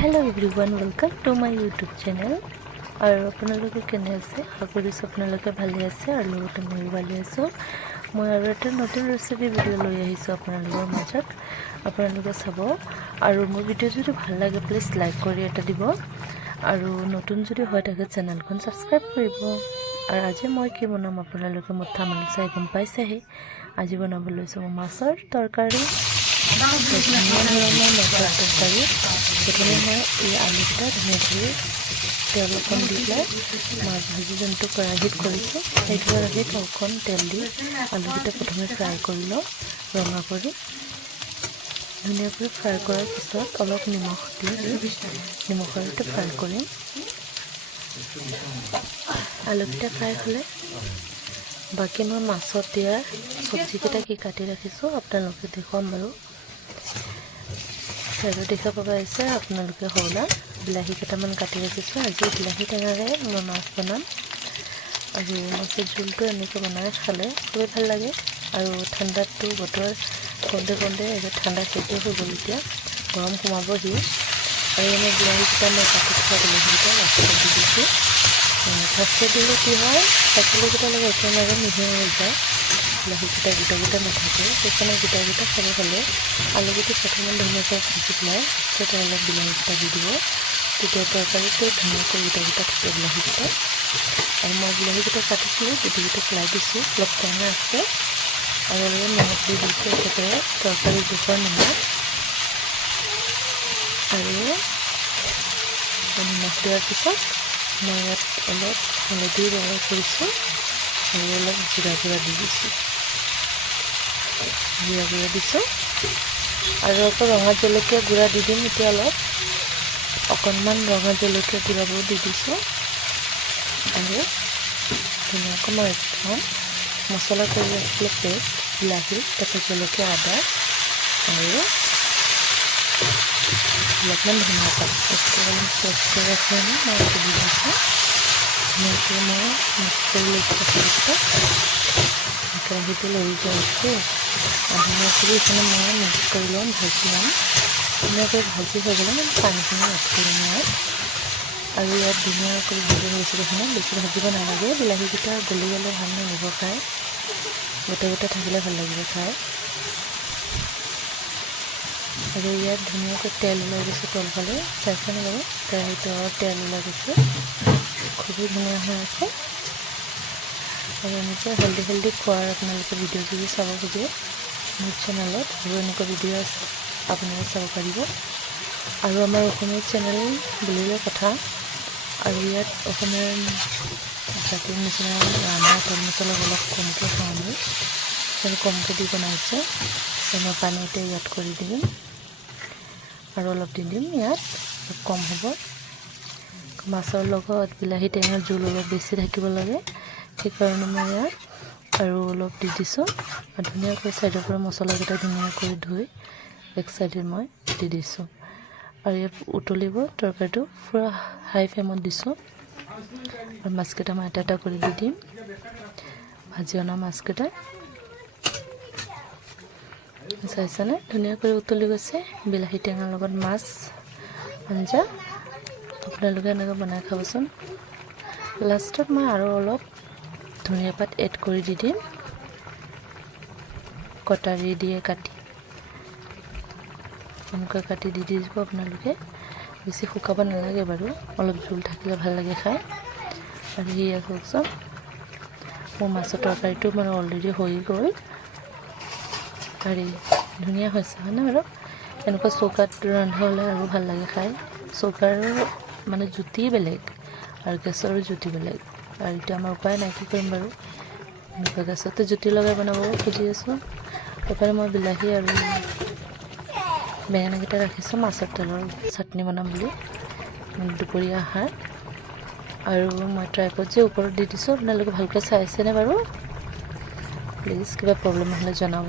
hello everyone welcome to my YouTube channel और আপোনালোকে কেনে আছে আশা কৰিছো আপোনালোকে ভালে আছে আৰু লগতে মই ভালে আছো মই আৰু এটা নতুন ৰেচিপি ভিডিও লৈ আহিছো আপোনালোকৰ মাজত আপোনালোকে চাব আৰু মোৰ ভিডিও যদি ভাল লাগে প্লিজ লাইক কৰি এটা দিব আৰু নতুন যদি হয় থাকে চেনেলখন সাবস্ক্ৰাইব কৰিব আৰু আজি মই কি বনাম আপোনালোকে মোৰ থাম্বনেল চাই গম পাইছেহে আজি বনাব লৈছো মাছৰ তৰকাৰী प्रथम मैं ये आलूटा धुनिया तेल अकन दी पे माछ भाजी जो केराहीत कर केराहीत अकन तेल दी आलूटा प्रथम फ्राई कर लो रंगा कर धुनिया फ्राई करार पिछत अलग निमख दी निमखरते फ्राई कर आलूटा फ्राई हले बाकी मैं माছত दिया सब्जीकेटा कि काटी राखिছোঁ আপোনালোকে দেখুৱাম বাৰু আৰু দেখা পাবা আছে আপোনালোকে হলা বিলাহী কেটামান কাটি ৰাখিছোঁ আজি বিলাহী টেঙাৰে মই মাছ বনাম আৰু মাছৰ জোলটো এনেকৈ বনাই খালে খুব ভাল লাগে আৰু ঠাণ্ডাটো বতৰ কন্দে কন্দে এটা ঠাণ্ডা শেষ হৈ গ'ল এতিয়া গৰম কমাবহি আৰু এনে বিলাহী কেটা মই কাটি থোৱা বিলাহী কেটা ৰাস্তাত দি দিছোঁ ফাৰ্ষ্টে দিলে কি হয় পাচলিকেইটা লগত একেলগে মিহি হৈ যায় বিলাহীকেইটা গোটা গোটা নাথাকে সেইকাৰণে গোটা গোটা খাব হ'লে আলুগুটি প্ৰথমে ধুনীয়াকৈ ভাজি পেলাই তাতে অলপ বিলাহীকেইটা দি দিব তেতিয়া তৰকাৰীটো ধুনীয়াকৈ গোটা গোটা থাকে বিলাহীকেইটা আৰু মই বিলাহীকেইটা কাটিছিলোঁ গুটিকেইটা পেলাই দিছোঁ অলপ টেঙা আছে আৰু অলপ নিমখ দি দিছোঁ একেবাৰে তৰকাৰী জোখৰ নিমখ আৰু নিমখ দিয়াৰ পিছত মই ইয়াত অলপ হালধি ব্যৱহাৰ কৰিছোঁ আৰু অলপ জিৰা গুড়া দি দিছোঁ জিৰা গুড়া দিছোঁ আৰু আকৌ ৰঙা জলকীয়া গুড়া দি দিম এতিয়া অলপ অকণমান ৰঙা জলকীয়া গুড়াবোৰ দি দিছোঁ আৰু ধুনীয়াকৈ মই একদম মছলা কৰি ৰাখিলোঁ পেষ্ট বিলাহী তাৰপিছত জলকীয়া আদা আৰু অলপমান ধনিয়া পাত অলপমান পেষ্ট কৰি ৰাখি মই দি দিছোঁ ধুনীয়াকৈ মই মিক্স কৰি লৈছোঁ কেৰাহীটো লৰি যাইছোঁ ধুনীয়াকৈ এইখিনি মই মিক্স কৰি ল'ম ভাজি ল'ম ধুনীয়াকৈ ভাজি হৈ গ'লে মই পানীখিনি এড কৰিম ইয়াত আৰু ইয়াত ধুনীয়াকৈ ভাজি হৈছিল এইখিনি বেছি ভাজিব নালাগে বিলাহীকেইটা গলি গ'লে ভাল নালাগিব খাই গোটা গোটা থাকিলে ভাল লাগিব খাই আৰু ইয়াত ধুনীয়াকৈ তেল ওলাই গৈছে তলফালে চাইছেনে বাৰু কেৰাহীটো তেল ওলাই গৈছে খুবেই ধুনীয়া হৈ আছে আৰু এনেকৈ হেল্ডি খোৱাৰ আপোনালোকে ভিডিঅ' যদি চাব খোজে মোৰ চেনেলত আৰু এনেকুৱা ভিডিঅ' আপোনালোকে চাব পাৰিব আৰু আমাৰ অসমীয়া চেনেল বুলিলে কথা আৰু ইয়াত অসমীয়া জাতিৰ নিচিনা ৰান্ধা তেল মছলা অলপ কমকৈ খাওঁ আমি তেল কমকৈ দি বনাইছে মই পানীতে ইয়াত কৰি দিম আৰু অলপ দি দিম ইয়াত কম হ'ব মাছৰ লগত বিলাহী টেঙাৰ জোল অলপ বেছি থাকিব লাগে সেইকাৰণে মই ইয়াত আৰু অলপ দি দিছোঁ আৰু ধুনীয়াকৈ চাইডৰ পৰা মছলাকেইটা ধুনীয়াকৈ ধুই এক চাইডে মই দি দিছোঁ আৰু ইয়াত উতলিব তৰকাৰীটো পুৰা হাই ফ্লেমত দিছোঁ আৰু মাছকেইটা মই এটা এটা কৰি দি দিম ভাজি অনা মাছকেইটা চাইছেনে ধুনীয়াকৈ উতলি গৈছে বিলাহী টেঙাৰ লগত মাছ আঞ্জা আপোনালোকে এনেকৈ বনাই খাবচোন লাষ্টত মই আৰু অলপ ধনিয়া পাত এড কৰি দি দিম কটাৰী দিয়ে কাটি এনেকৈ কাটি দি দিব আপোনালোকে বেছি শুকাব নালাগে বাৰু অলপ জোল থাকিলে ভাল লাগে খাই আৰু সেয়া চাওকচোন মোৰ মাছৰ তৰকাৰীটো মানে অলৰেডি হৈ গ'ল আৰু ধুনীয়া হৈছে হয়নে বাৰু এনেকুৱা চৌকাত ৰন্ধা হ'লে আৰু ভাল লাগে খাই চৌকাৰ মানে জুতি বেলেগ আৰু গেছৰ জুতি বেলেগ আৰু এতিয়া আমাৰ উপায় নাই কি কৰিম বাৰু এনেকুৱা গেছতে জুতি লগাই বনাব খুজি আছোঁ এফালে মই বিলাহী আৰু বেঙেনাকেইটা ৰাখিছোঁ মাছৰ তেলৰ চাটনি বনাম বুলি দুপৰীয়া আহাৰ আৰু মই ট্ৰাইপড যে ওপৰত দি দিছোঁ আপোনালোকে ভালকৈ চাইছেনে বাৰু প্লিজ কিবা প্ৰব্লেম হ'লে জনাব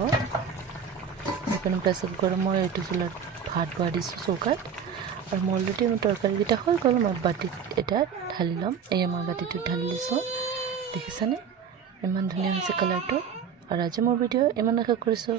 সেইকাৰণে প্ৰেছাৰ কুকাৰত মই এইটো চুলাত ভাত বহাই দিছোঁ চৌকাত আৰু মোৰ অলৰেডি মোৰ তৰকাৰীকেইটা হৈ গ'ল মই বাতিত এটা ঢালি ল'ম এয়া মই বাতিটোত ঢালি লৈছোঁ দেখিছেনে ইমান ধুনীয়া হৈছে কালাৰটো আৰু আজি মোৰ ভিডিঅ' ইমান আশা কৰিছোঁ